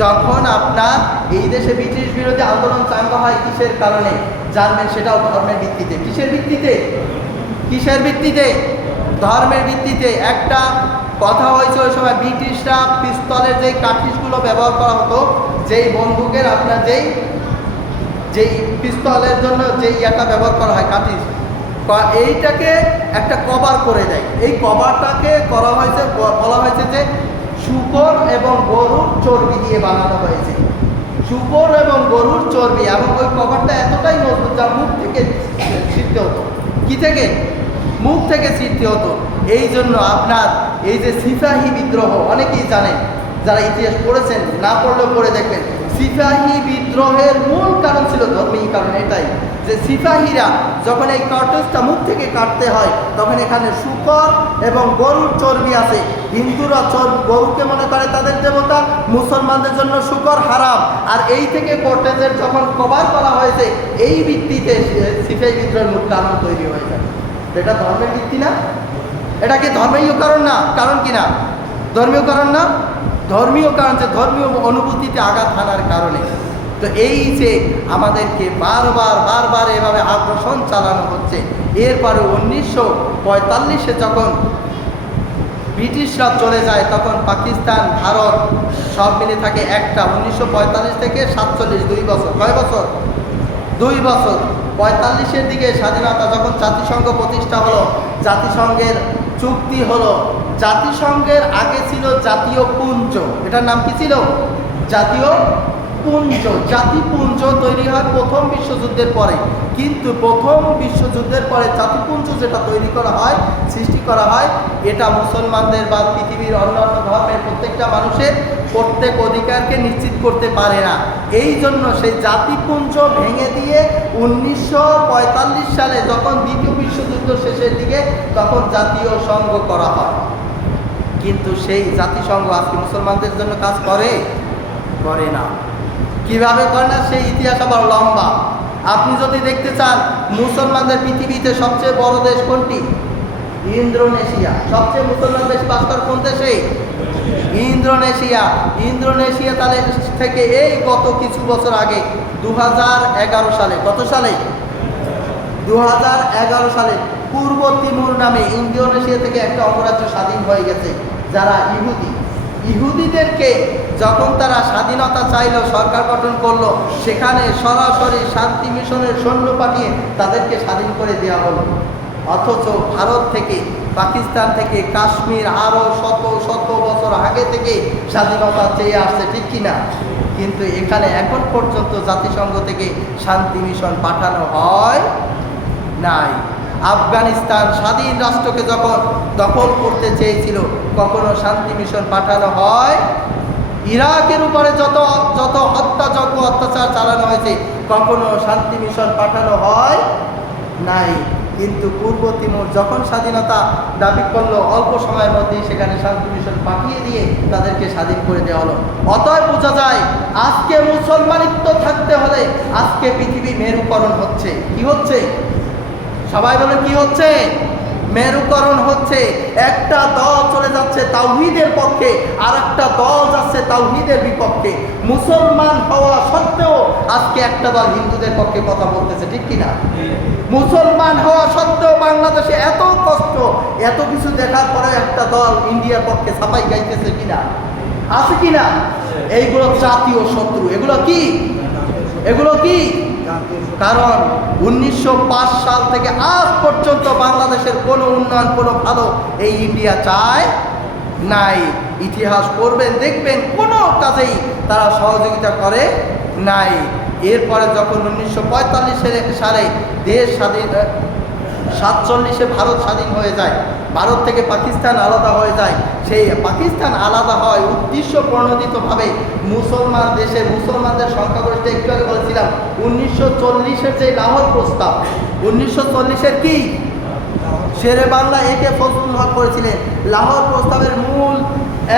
যখন আপনার এই দেশে ব্রিটিশ বিরোধী আন্দোলন চাঙ্গা হয় কিসের কারণে জানবেন, সেটাও ধর্মের ভিত্তিতে। কিসের ভিত্তিতে? কিসের ভিত্তিতে? ধর্মের ভিত্তিতে। একটা কথা হয়েছে ওই সময় ব্রিটিশরা পিস্তলের যেই কাঠিসগুলো ব্যবহার করা হতো, যেই বন্দুকের আপনার যেই পিস্তলের জন্য যেই ইয়াটা ব্যবহার করা হয় কাঠিস, এইটাকে একটা কভার করে দেয়। এই কভারটাকে করা হয়েছে, বলা হয়েছে যে শূকর এবং গরুর চর্বি দিয়ে বানানো হয়েছে। শূকর এবং গরুর চর্বি, এবং ওই কভারটা এতটাই মজবুত যা মুখ থেকে ছিটতে হতো। কি থেকে? মুখ থেকে ছিটতে হতো। এই জন্য আপনার এই যে সিপাহী বিদ্রোহ, অনেকেই জানেন যারা ইতিহাস পড়েছেন, না পড়লেও পড়ে দেখবেন। সিপাহী বিদ্রোহের মূল কারণ ছিল ধর্মীয় কারণ। এটাই যে সিপাহীরা যখন এই কার্টুজটা মুখ থেকে কাটতে হয়, তখন এখানে শূকর এবং গরুর চর্বি আছে। হিন্দুরা গরুকে মনে করে তাদের দেবতা, মুসলমানদের জন্য শূকর হারাম। আর এই থেকে কর্টেজের যখন কভার করা হয়েছে, এই ভিত্তিতে সিপাহী বিদ্রোহের মূল কারণ তৈরি হয়ে যায়। এটা ধর্মের ভিত্তি না? এটা কি ধর্মীয় কারণ না? কারণ কি না? ধর্মীয় কারণ না? ধর্মীয় কারণ, যে ধর্মীয় অনুভূতিতে আঘাত হানার কারণে। তো এই যে আমাদেরকে বারবার এভাবে আগ্রাসন চালানো হচ্ছে। এরপরে 1945-এ যখন ব্রিটিশরা চলে যায়, তখন পাকিস্তান, ভারত সব মিলে থাকে একটা। 1945 থেকে 47, 2 বছর। কয় বছর? 2 বছর। 45-এর দিকে স্বাধীনতা, যখন জাতিসংঘ প্রতিষ্ঠা হলো, জাতিসংঘের চুক্তি হলো। জাতিসংঘের আগে ছিল জাতীয় পুঞ্জ। এটার নাম কি ছিল? জাতীয় পুঞ্জ। জাতিপুঞ্জ তৈরি হয় প্রথম বিশ্বযুদ্ধের পরে। কিন্তু প্রথম বিশ্বযুদ্ধের পরে জাতিপুঞ্জ যেটা তৈরি করা হয়, সৃষ্টি করা হয়, এটা মুসলমানদের বা পৃথিবীর অন্যান্য ধর্মের প্রত্যেকটা মানুষের প্রত্যেক অধিকারকে নিশ্চিত করতে পারে না। এই জন্য সেই জাতিপুঞ্জ ভেঙে দিয়ে 1945 সালে যখন দ্বিতীয় বিশ্বযুদ্ধ শেষের দিকে, তখন জাতীয় সংঘ করা হয়। কিন্তু সেই জাতিসংঘ আজকে মুসলমানদের জন্য কাজ করে? করে না। কিভাবে করে না সেই ইতিহাস আবার লম্বা। আপনি যদি দেখতে চান মুসলমানদের পৃথিবীতে সবচেয়ে বড় দেশ কোনটি? ইন্দোনেশিয়া। সবচেয়ে মুসলমান বেশি বাস করে কোন দেশে? ইন্দোনেশিয়া। ইন্দোনেশিয়া তাহলে থেকে এই গত কিছু বছর আগে 2011 সালে, কত সালে? 2011 সালে পূর্ব তিমুর নামে ইন্দোনেশিয়া থেকে একটা অঙ্গরাজ্য স্বাধীন হয়ে গেছে, যারা ইহুদি। ইহুদিদেরকে যখন তারা স্বাধীনতা চাইল, সরকার গঠন করলো, সেখানে সরাসরি শান্তি মিশনের সৈন্য পাঠিয়ে তাদেরকে স্বাধীন করে দেওয়া হলো। অথচ ভারত থেকে, পাকিস্তান থেকে, কাশ্মীর আরও শত বছর আগে থেকে স্বাধীনতা চেয়ে আসছে, ঠিক কিনা? কিন্তু এখানে এখন পর্যন্ত জাতিসংঘ থেকে শান্তি মিশন পাঠানো হয় নাই। আফগানিস্তান স্বাধীন রাষ্ট্রকে যখন দখল করতে চেয়েছিল, কখনো শান্তি মিশন পাঠানো হয়। ইরাকের উপরে যত হত্যাযজ্ঞ, অত্যাচার চালানো হয়েছে, কখনো শান্তি মিশন পাঠানো হয় নাই। কিন্তু পূর্ব তিমুর যখন স্বাধীনতা দাবি করলো, অল্প সময়ের মধ্যেই সেখানে শান্তি মিশন পাঠিয়ে দিয়ে তাদেরকে স্বাধীন করে দেওয়া হলো। অতএব বোঝা যায় আজকে মুসলমানিত্ব থাকতে হলে আজকে পৃথিবী মেরুকরণ হচ্ছে। কি হচ্ছে? সবাই বলেন কি হচ্ছে? মেরুকরণ হচ্ছে। একটা দল চলে যাচ্ছে তাওহীদের পক্ষে, আর একটা দল যাচ্ছে তাওহীদের বিপক্ষে। মুসলমান হওয়া সত্ত্বেও আজকে একটা দল হিন্দুদের পক্ষে কথা বলতেছে, ঠিক কিনা? মুসলমান হওয়া সত্ত্বেও বাংলাদেশে এত কষ্ট, এত কিছু দেখার পরে একটা দল ইন্ডিয়ার পক্ষে ছাপাই গাইতেছে, কিনা? আছে কিনা? এইগুলো জাতীয় শত্রু। এগুলো কি? এগুলো কি? কারণ 1905 সাল থেকে আজ পর্যন্ত বাংলাদেশের কোনো উন্নয়ন, কোনো ভালো এই ইন্ডিয়া চায় নাই। ইতিহাস পড়বেন, দেখবেন কোনো কাজেই তারা সহযোগিতা করে নাই। এরপরে যখন 1945 সালে দেশ স্বাধীন, 47-এ ভারত স্বাধীন হয়ে যায়, ভারত থেকে পাকিস্তান আলাদা হয়ে যায়। সেই পাকিস্তান আলাদা হয় উদ্দেশ্য প্রণোদিতভাবে মুসলমান দেশে মুসলমানদের সংখ্যাগরিষ্ঠ, একটু আগে বলেছিলাম 1940-এর যে লাহোর প্রস্তাব, 1940-এর কি শেরে বাংলা একে ফজলুল হক করেছিলেন। লাহোর প্রস্তাবের মূল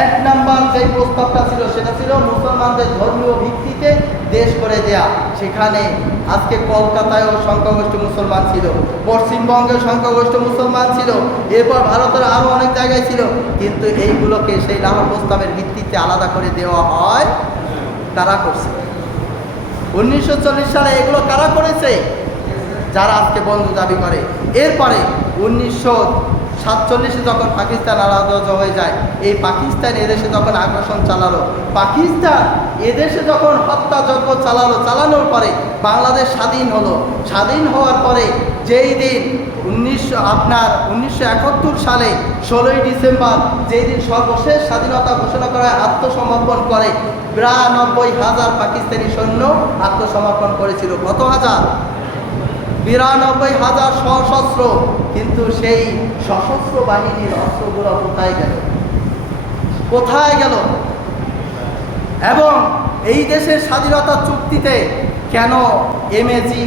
এক নাম্বার যে প্রস্তাবটা ছিল সেটা ছিল মুসলমানদের ধর্মীয় ভিত্তিতে দেশ করে দেয়া। সেখানে আজকে কলকাতায়ও সংখ্যাগরিষ্ঠ মুসলমান ছিল, পশ্চিমবঙ্গেও সংখ্যাগরিষ্ঠ মুসলমান ছিল, এরপর ভারতের আরও অনেক জায়গায় ছিল, কিন্তু এইগুলোকে সেই লাহোর প্রস্তাবের ভিত্তিতে আলাদা করে দেওয়া হয়। কারা করছে? 1940 সালে এগুলো কারা করেছে? যারা আজকে বন্ধু দাবি করে। এরপরে 1947 যখন পাকিস্তান আলাদা হয়ে যায়, এই পাকিস্তান এদেশে যখন আগ্রাসন চালালো, পাকিস্তান এদেশে যখন হত্যাযজ্ঞ চালানোর পরে বাংলাদেশ স্বাধীন হলো। স্বাধীন হওয়ার পরে যেই দিন 1971 সালে 16ই ডিসেম্বর, যেই দিন সর্বশেষ স্বাধীনতা ঘোষণা করা আত্মসমর্পণ করে, 92,000 পাকিস্তানি সৈন্য আত্মসমর্পণ করেছিল। কত হাজার? 92,000 সশস্ত্র। কিন্তু সেই সশস্ত্র বাহিনীর অস্ত্রগুলো কোথায় গেল? কোথায় গেল? এবং এই দেশের স্বাধীনতা চুক্তিতে কেন এমএজি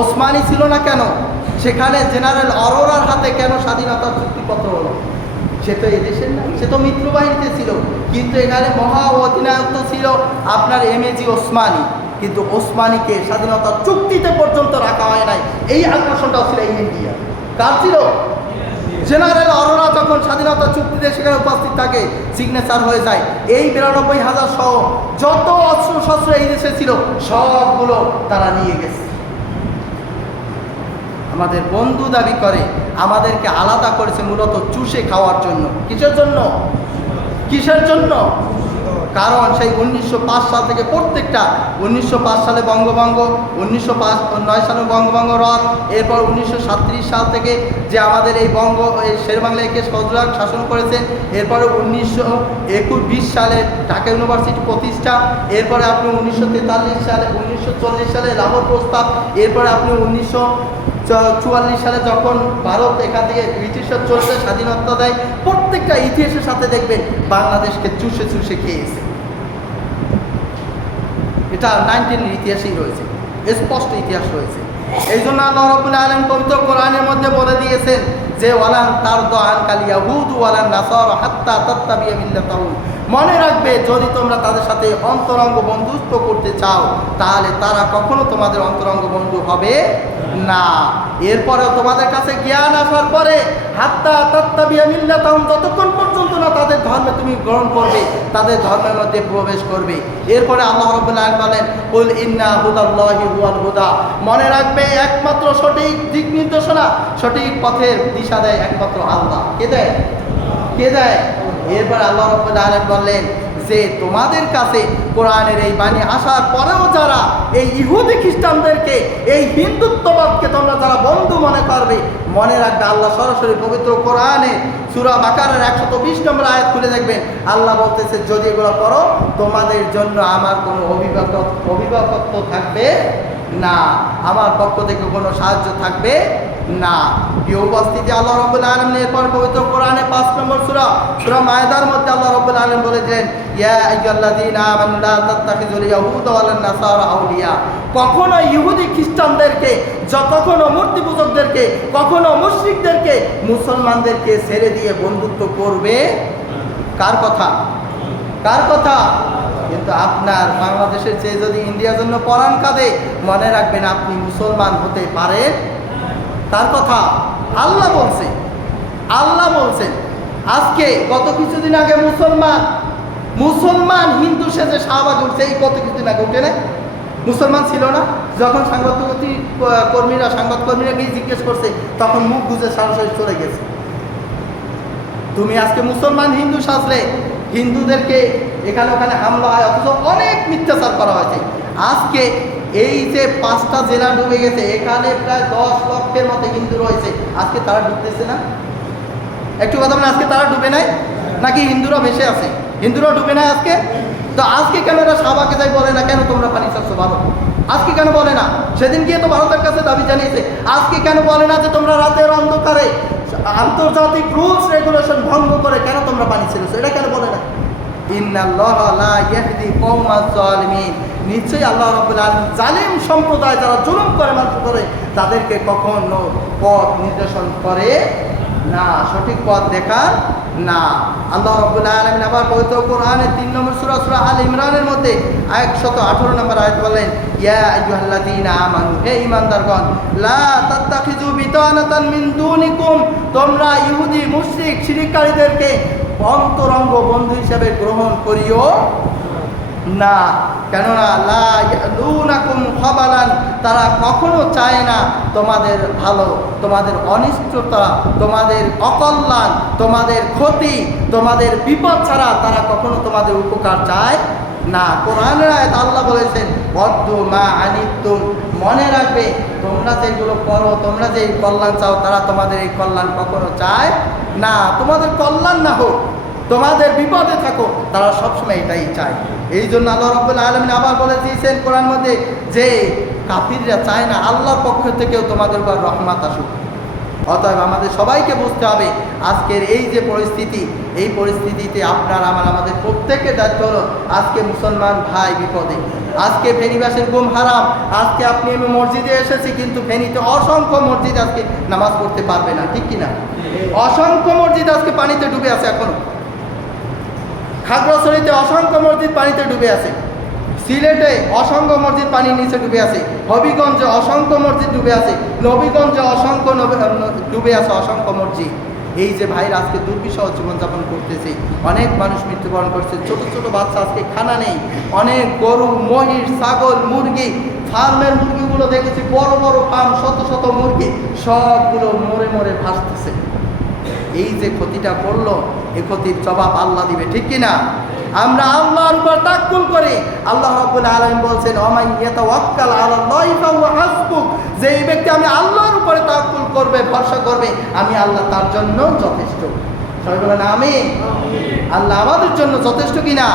ওসমানী ছিল না? কেন সেখানে জেনারেল অরোরার হাতে কেন স্বাধীনতা চুক্তিপত্র হলো? সে তো এদেশের না, সে তো মিত্রবাহিনীতে ছিল, কিন্তু এখানে মহা অধিনায়ক ছিল আপনার এমএজি ওসমানী। কিন্তু ওসমানীকে স্বাধীনতা চুক্তিতে পর্যন্ত রাখা হয় নাই। এই আগ্রাসনটাও ছিল এই ইন্ডিয়া। কার ছিল? জেনারেল অরোরা যখন স্বাধীনতা চুক্তিতে সেখানে উপস্থিত থাকে, সিগনেচার হয়ে যায়, এই 92,000 সহ যত অস্ত্র শস্ত্র এই দেশে ছিল সবগুলো তারা নিয়ে গেছে। আমাদের বন্ধু দাবি করে, আমাদেরকে আলাদা করেছে মূলত চুষে খাওয়ার জন্য। কিসের জন্য? কিসের জন্য? কারণ সেই 1905 সাল থেকে প্রত্যেকটা 1905 সালে বঙ্গভঙ্গ, 1909 সালে বঙ্গভঙ্গ রদ, এরপর 1937 সাল থেকে যে আমাদের এই শেরবাংলা একে সজরাক শাসন করেছেন, এরপরে 1920 সালে ঢাকা ইউনিভার্সিটি প্রতিষ্ঠা, এরপরে আপনি 1943 সালে 1940 সালে লাহোর প্রস্তাব, এরপরে আপনি 1944 সালে যখন ভারত এখান থেকে ব্রিটিশরা চলছে স্বাধীনতা দেয়, প্রত্যেকটা ইতিহাসের সাথে দেখবেন বাংলাদেশকে চুষে চুষে খেয়েছে। এটা 19 ইতিহাসেই রয়েছে, স্পষ্ট ইতিহাস রয়েছে। এই জন্য আল্লাহ রাব্বুল আলামিন পবিত্র কোরআনের মধ্যে বলে দিয়েছেন যে ওয়ালান তারদা আনকাল ইয়াহুদু ওয়ালান নাসারা হাত্তা তাত্তাবিয়া মিল্লাতাহুম। মনে রাখবে, যদি তোমরা তাদের সাথে অন্তরঙ্গ বন্ধুত্ব করতে চাও তাহলে তারা কখনো তোমাদের অন্তরঙ্গ বন্ধু হবে না। এরপরেও তোমাদের কাছে জ্ঞান আসার পরে হাত্তা তাত্তাবিয়া মিল্লাতাহুম, যতক্ষণ পর্যন্ত না তাদের ধর্মে তুমি গ্রহণ করবে, তাদের ধর্মের মধ্যে প্রবেশ করবে। এরপরে আল্লাহ রাব্বুল আলামিন বলেন কুল ইন্না হুদাল্লাহি হুয়াল হুদা। মনে রাখবে, একমাত্র সঠিক দিক নির্দেশনা, সঠিক পথের দিশা দেয় একমাত্র আল্লাহ। কে দেয়? কে দেয়? এরপর আল্লাহ রাব্বুল আলামিন বললেন যে তোমাদের কাছে কোরআনের এই বাণী আসার পরেও যারা এই ইহুদি খ্রিস্টানদেরকে, এই হিন্দুত্ববাদকে তোমরা যারা বন্ধু মনে করবে, মনে রাখবে আল্লাহ সরাসরি পবিত্র কোরআনে সূরা বাকারার 120 নম্বর আয়াত খুলে দেখবেন, আল্লাহ বলতেছে যদি এগুলো করো তোমাদের জন্য আমার কোনো অভিভাবকত্ব থাকবে না, আমার পক্ষ থেকে কোনো সাহায্য থাকবে না। এই উপস্থিতি আল্লাহ রাব্বুল আলামিন এরপর পবিত্র কোরআনে 5 নম্বর সূরা মায়দার মধ্যে আল্লাহ রাব্বুল আলামিন বলেছেন ইয়া আইয়ুহাল্লাযীনা আমানু লা তাত্তাখিযুল ইয়াহুদা ওয়াল নাসারা আউলিয়া। কখনো ইহুদি খ্রিস্টানদেরকে, কখনো মূর্তি পূজকদেরকে, কখনো মুশরিকদেরকে, মুসলমানদেরকে ছেড়ে দিয়ে বন্ধুত্ব করবে। কার কথা? কার কথা? কিন্তু আপনার বাংলাদেশের চেয়ে যদি ইন্ডিয়ার জন্য পরাণ কাঁদে, মনে রাখবেন আপনি মুসলমান হতে পারেন। তার কথা আল্লাহ বলছে। আল্লাহ বলছেন আজকে গত কিছুদিন আগে মুসলমান হিন্দু সেজে শাহবাগ উঠছে, এই কত কিছুদিন আগে উঠে না? মুসলমান ছিল না? যখন সাংবাদকর্মীরা গিয়ে জিজ্ঞেস করছে তখন মুখ গুজে সরাসরি চলে গেছে। তুমি আজকে মুসলমান হিন্দু সাজলে হিন্দুদেরকে এখানে ওখানে হামলা হয়, অথচ অনেক মিথ্যাচার করা হয়েছে। আজকে এই যে 5টা জেলা ডুবে গেছে, এখানে প্রায় 10 লক্ষের মতো হিন্দু রয়েছে, আজকে তারা ডুবতেছে না? একটু কথা বলেন, আজকে তারা ডুবে নাই নাকি হিন্দুরা ভেসে আছে? হিন্দুরা ডুবে নাই আজকে। তো আজকে কেন এরা শাহবাগে যাই বলে না কেন তোমরা পানি চাচ্ছ ভালো? আজকে কেন বলে না? সেদিন গিয়ে তো ভারতের কাছে দাবি জানিয়েছে। আজকে কেন বলে না যে তোমরা রাতের অন্ধকারে আন্তর্জাতিক রুলস রেগুলেশন ভঙ্গ করে কেন তোমরা পানি ছেড়েছো? এটা কেন বলে না? ইন্নাল্লাহা লা ইয়াহদি কওমাজ জালিমিন। নিশ্চয়ই আল্লাহ রাব্বুল আলামিন জালিম সম্প্রদায় যারা জুলুম করে মানুষ করে তাদেরকে কখনো পথ নির্দেশন করে না, সঠিক পথ দেখার না। আল্লাহ রাব্বুল আলামিন আবার পবিত্র কোরআনের 3 নম্বর সূরা সূরা আল ইমরানের মধ্যে 118 নম্বর আয়াত বলেন, ইয়া আইয়ুহাল্লাযীনা আমানু, হে ঈমানদারগণ, লা তাত্তাখিযু বিতানাতান মিন দুনিকুম, তোমরা ইহুদি মুশরিক শিরককারীদেরকে অন্তরঙ্গ বন্ধু হিসেবে গ্রহণ করিও না। কেননা লা ইয়ালুনাকুম খাবালান, তারা কখনো চায় না তোমাদের ভালো, তোমাদের অনিষ্টতা, তোমাদের অকল্যাণ, তোমাদের ক্ষতি, তোমাদের বিপদ ছাড়া তারা কখনো তোমাদের উপকার চায় না। কোরআনের আয়াত আল্লাহ বলেছেন, ওয়াদ্দু মা আনিতুম, মনে রাখবে তোমরা যেগুলো করো, তোমরা যে কল্যাণ চাও, তারা তোমাদের এই কল্যাণ কখনো চায় না। তোমাদের কল্যাণ না হোক, তোমাদের বিপদে থাকো, তারা সবসময় এটাই চায়। এই জন্য আল্লাহ রাব্বুল আলামিন আবার বলে দিয়েছেন কোরআন মধ্যে যে কাফিররা চায় না আল্লাহর পক্ষ থেকেও তোমাদের উপর রহমত আসুক। অতএব আমাদের সবাইকে বুঝতে হবে আজকের এই যে পরিস্থিতি, এই পরিস্থিতিতে আপনার আমাদের প্রত্যেকের দায়িত্ব হলো, আজকে মুসলমান ভাই বিপদে, আজকে ফেনীবাসীর ঘুম হারাম। আজকে আপনি আমি মসজিদে এসেছি, কিন্তু ফেনীতে অসংখ্য মসজিদ আজকে নামাজ পড়তে পারবে না, ঠিক কিনা? অসংখ্য মসজিদ আজকে পানিতে ডুবে আছে, এখনো খাগড়াছড়িতে অসংখ্য মসজিদ পানিতে ডুবে আছে, সিলেটে অসংখ্য মসজিদ পানির নিচে ডুবে আছে, হবিগঞ্জে অসংখ্য মসজিদ ডুবে আছে, নবীগঞ্জে অসংখ্য ডুবে আছে অসংখ্য মসজিদ। এই যে ভাইরা আজকে দুর্বিষহ জীবনযাপন করতেছে, অনেক মানুষ মৃত্যুবরণ করছে, ছোট ছোট বাচ্চা আজকে খানা নেই, অনেক গরু মহিষ ছাগল মুরগি, ফার্মের মুরগিগুলো দেখেছি, বড় বড় ফার্ম, শত শত মুরগি, সবগুলো মরে মরে ভাসতেছে। এই যে ক্ষতিটা করলো, এই ক্ষতির জবাব আল্লাহ দিবে, ঠিক কিনা? আমরা আল্লাহর উপর তাওয়াক্কুল করি। আল্লাহ রাব্বুল আলামিন বলছেন, ওয়ামান ইয়াতাওয়াক্কাল আলাল্লাহি ফাহুয়া হাসবুক, যে এই ব্যক্তি আমি আল্লাহর উপরে তাওয়াক্কুল করবে, ভরসা করবে, আমি আল্লাহ তার জন্য যথেষ্ট। সবাই বলেন আমিন। আল্লাহ আমাদের জন্য যথেষ্ট কিনা?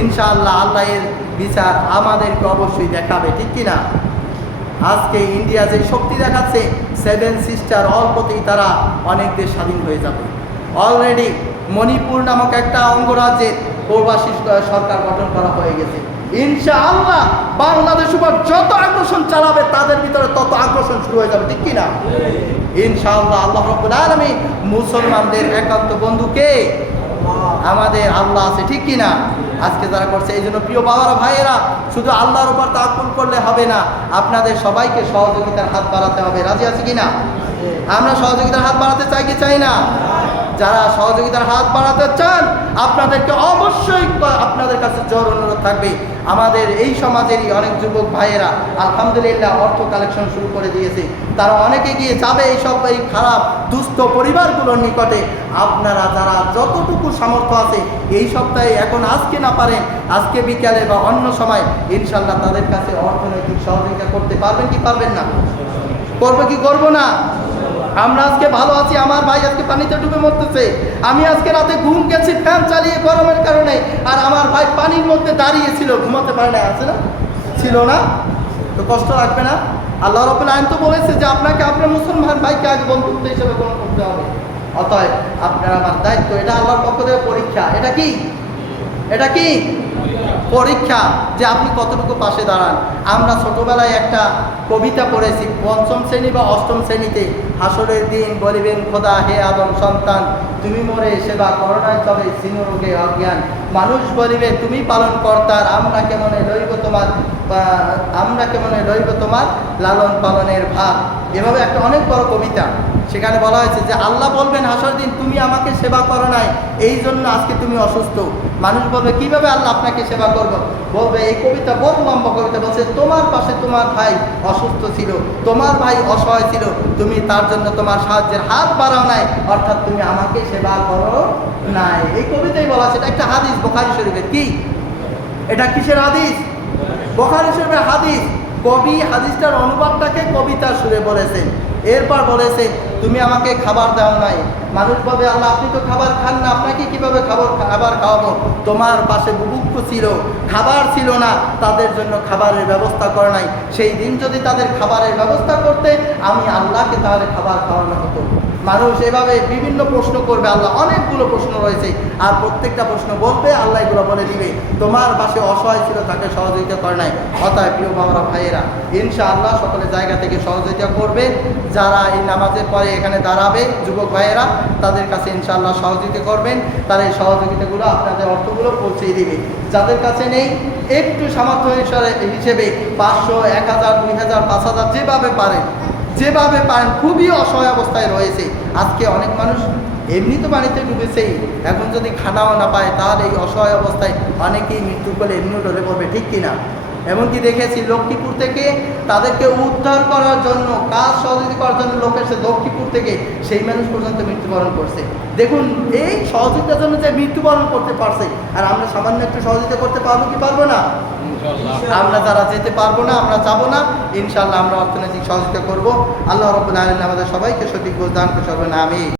ইনশাআল্লাহ আল্লাহ এর বিচার আমাদেরকে অবশ্যই দেখাবে, ঠিক কিনা? আজকে ইন্ডিয়া যে শক্তি দেখাচ্ছে, 7 সিস্টার অল্পতেই তারা অনেক দেশ স্বাধীন হয়ে যাবে। অলরেডি মণিপুর নামক একটা অঙ্গরাজ্যের প্রবাসী সরকার গঠন করা হয়ে গেছে। ইনশাআল্লাহ বাংলাদেশ উপর যত আগ্রাসন চালাবে, তাদের ভিতরে তত আগ্রাসন শুরু হয়ে যাবে, ঠিক কিনা? ইনশাআল্লাহ আল্লাহ রাব্বুল আলামিন মুসলমানদের একান্ত বন্ধু কে? আমাদের আল্লাহ আছে, ঠিক কিনা? আজকে যারা করছে, এই জন্য প্রিয় বাবারা ভাইয়েরা, শুধু আল্লাহর উপর তাওয়াক্কুল করলে হবে না, আপনাদের সবাইকে সহযোগিতার হাত বাড়াতে হবে। রাজি আছে কিনা? আমরা সহযোগিতার হাত বাড়াতে চাই কি চাই না? যারা সহযোগিতার হাত বাড়াতে চান, আপনাদেরকে অবশ্যই আপনাদের কাছে জোর অনুরোধ থাকবে, আমাদের এই সমাজেরই অনেক যুবক ভাইয়েরা আলহামদুলিল্লাহ অর্থ কালেকশন শুরু করে দিয়েছে, তারা অনেকে গিয়ে যাবে এইসব এই খারাপ দুস্থ পরিবারগুলোর নিকটে। আপনারা যারা যতটুকু সামর্থ্য আছে, এই সপ্তাহে এখন আজকে না পারেন, আজকে বিকালে বা অন্য সময় ইনশাল্লাহ তাদের কাছে অর্থনৈতিক সহযোগিতা করতে পারবেন কি পারবেন না? করবে কি করবো না? আমরা আজকে ভালো আছি, আমার ভাই আজকে পানিতে ডুবে মরতেছে, আমি আজকে রাতে ঘুম গেছি ফ্যান চালিয়ে গরমের কারণে, আর আমার ভাই পানির মধ্যে দাঁড়িয়ে ছিল, ঘুমাতে পারে না, আছে না? ছিল না? তো কষ্ট লাগবে না? আল্লাহ রাব্বুল আলামিন তো বলেছে যে আপনাকে আপনার মুসলমান ভাইকে আগে বন্ধুত্ব হিসেবে গ্রহণ করতে হবে। অতএব আপনার আমার দায়িত্ব, এটা আল্লাহর পক্ষ থেকে পরীক্ষা। এটা কি? এটা কি পরীক্ষা, যে আপনি কতটুকু পাশে দাঁড়ান। আমরা ছোটবেলায় একটা কবিতা পড়েছি, 5ম শ্রেণী বা 8ম শ্রেণীতে, হাসরের দিন বলিবেন খোদা, হে আদম সন্তান, তুমি মোরে সেবা করোনায় তবে সিনু রোগে অজ্ঞান, মানুষ বলিবে তুমি পালন কর্তার, আমরা কেমনে লইব তোমার লালন পালনের ভার। এভাবে একটা অনেক বড় কবিতা, সেখানে বলা হয়েছে যে আল্লাহ বলবেন হাসর দিন, তুমি আমাকে সেবা করো নাই, এই জন্য আজকে তুমি অসুস্থ। মানুষ বলবে কিভাবে আল্লাহ আপনাকে সেবা করবো? বলবে, এই কবিতা বড় লম্বা কবিতা, বলছে তোমার পাশে তোমার ভাই অসুস্থ ছিল, তোমার ভাই অসহায় ছিল, তুমি তার জন্য তোমার সাহায্যের হাত বাড়াও নাই, অর্থাৎ তুমি আমাকে সেবা করো নাই। এই কবিতাই বলা আছে। এটা একটা হাদিস বুখারী শরীফের। কি এটা? কিসের হাদিস? বুখারী শরীফের হাদিস। কবি হাদিসটার অনুবাদটাকে কবিতার সুরে বলেছেন। এরপর বলেছে, তুমি আমাকে খাবার দাও নাই। মানুষ বলবে, আল্লাহ আপনি তো খাবার খান না, আপনাকে কিভাবে খাবার খাওয়াবো? তোমার পাশে বুভুক্ষ ছিল, খাবার ছিল না, তাদের জন্য খাবারের ব্যবস্থা করে নাই। সেই দিন যদি তাদের খাবারের ব্যবস্থা করতে, আমি আল্লাহকে তাহলে খাবার খাওয়ানো হতো। মানুষ এভাবে বিভিন্ন প্রশ্ন করবে, আল্লাহ অনেকগুলো প্রশ্ন রয়েছে, আর প্রত্যেকটা প্রশ্ন বলবে আল্লাহ এগুলো বলে দিবে তোমার পাশে অসহায় ছিল তাকে সহযোগিতা করে নাই। অতএব প্রিয় বাবারা ভাইয়েরা, ইনশাআল্লাহ সকলে জায়গা থেকে সহযোগিতা করবে। যারা এই নামাজের পরে এখানে দাঁড়াবে যুবক ভাইয়েরা, তাদের কাছে ইনশাআল্লাহ সহযোগিতা করবেন। তারা এই সহযোগিতাগুলো আপনাদের অর্থগুলো পৌঁছে দিবে। যাদের কাছে নেই, একটু সামর্থ্য হিসেবে 500, 1000, 2000, 5000 যেভাবে পারেন, খুবই অসহায় অবস্থায় রয়েছে। আজকে অনেক মানুষ এমনি তো বাড়িতে ডুবেছেই, এখন যদি খানাও না পায় তাহলে এই অসহায় অবস্থায় অনেকেই মৃত্যু করলে এমনি ঢলে পড়বে, ঠিক কিনা? এমনকি দেখেছি লক্ষ্মীপুর থেকে তাদেরকে উদ্ধার করার জন্য, কাজ সহযোগিতা করার জন্য লোক এসে লক্ষ্মীপুর থেকে সেই মানুষ পর্যন্ত মৃত্যুবরণ করছে। দেখুন, এই সহযোগিতার জন্য যে মৃত্যুবরণ করতে পারছে, আর আমরা সামান্য একটু সহযোগিতা করতে পারবো কি পারবো না? আমরা যারা যেতে পারবো না, আমরা যাবো না, ইনশাআল্লাহ আমরা অর্থনৈতিক সহযোগিতা করবো। আল্লাহ রাব্বুল আলামিন আমাদের সবাইকে সঠিক বুঝ দান করবেন, আমিন।